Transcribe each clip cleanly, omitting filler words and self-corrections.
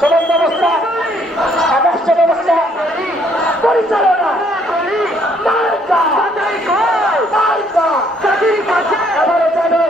চলন ব্যবস্থা আদর্শ ব্যবস্থা পরিচালনা এবারে যাবে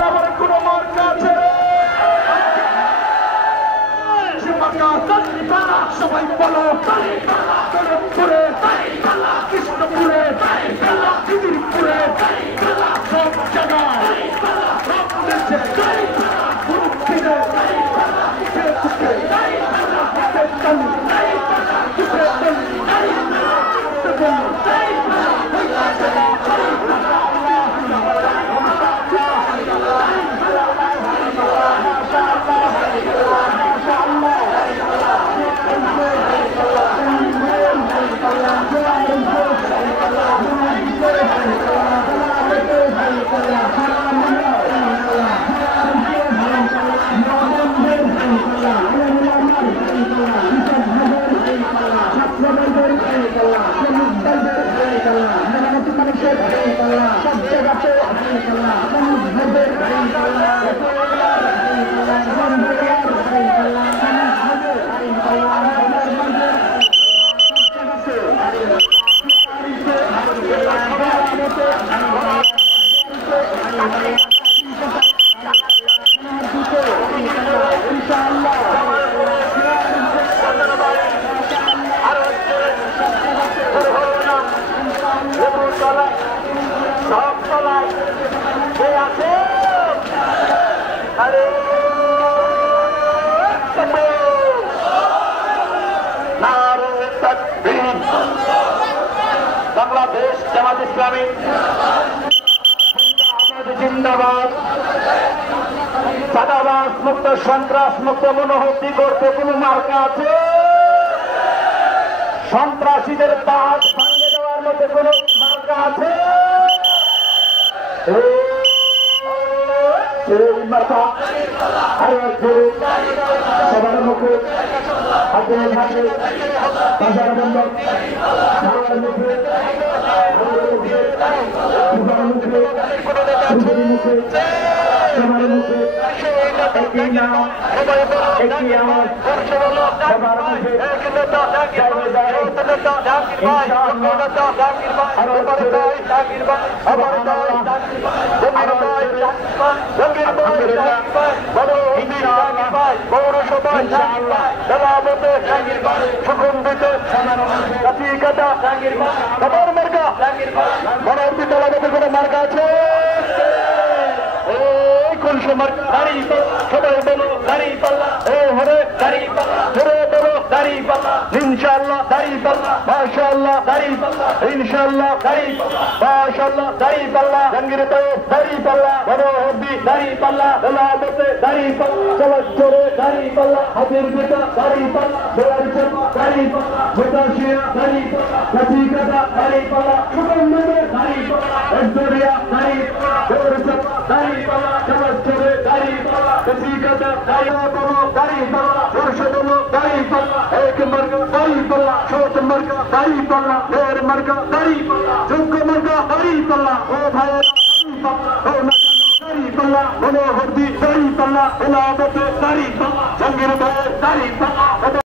সবাই কোন মার্কা আছে সবাই বলো কৃষ্ণপুরে কৃষ্ণপুরে খিদিরপুরে সব জায়গায় বাংলাদেশ জামাত ইসলামী জিন্দাবাদ। চাঁদাবাজ মুক্ত সন্ত্রাস মুক্ত মনোহতি করতে কোন মার্কা আছে? সন্ত্রাসীদের বাদ ভাঙিয়ে দেওয়ার মধ্যে কোন মার্কা আছে? মার্কা সবার মুখে হাতের হাতে বাজার বন্ধ মুখে মুখে সবার মুখে একটি নাম একটি আমার সবার মুখে মার্কা আছে সবাই বলো দাঁড়িয়ে পাল্লা হরে দাঁড়িয়ে পাল্লা হরে বলো দাড়ি পাল্লা ইনশাআল্লাহ দাড়ি পাল্লা মাশাআল্লাহ দাড়ি পাল্লা ইনশাআল্লাহ দাড়ি পাল্লা মাশাআল্লাহ দাড়ি পাল্লা জাহাঙ্গীর তায়েব দাড়ি পাল্লা মনোহরদি দাড়ি পাল্লা বেলায়েতে দাড়ি পাল্লা চলচ্চরে দাড়ি পাল্লা হাজির বেটা দাড়ি পাল্লা বেলায়েত দাড়ি পাল্লা বেতাশিয়া দাড়ি পাল্লা কাঠিকাটা দাড়ি পাল্লা সুগন্ধে দাড়ি পাল্লা এজরিয়া দাড়ি পাল্লা বেরসত দাড়ি পাল্লা চলচ্চরে দাড়ি পাল্লা কাঠিকাটা দাড়ি পাল্লা দাড়ি পাল্লা সুরশদলো দাড়ি পাল্লা এক মার্কা দাড়ি পাল্লা ছোট মার্কা দাড়ি পাল্লা ঢের মার্কা দাড়ি পাল্লা যোগ্য মার্কা দাড়ি পাল্লা ও ভাইয়েরা দাড়ি পাল্লা ও দাড়ি পাল্লা মনোহরদি দাড়ি পাল্লা বেলায়েতে দাড়ি পাল্লা জাহাঙ্গীর ভাইয়ের দাড়ি পাল্লা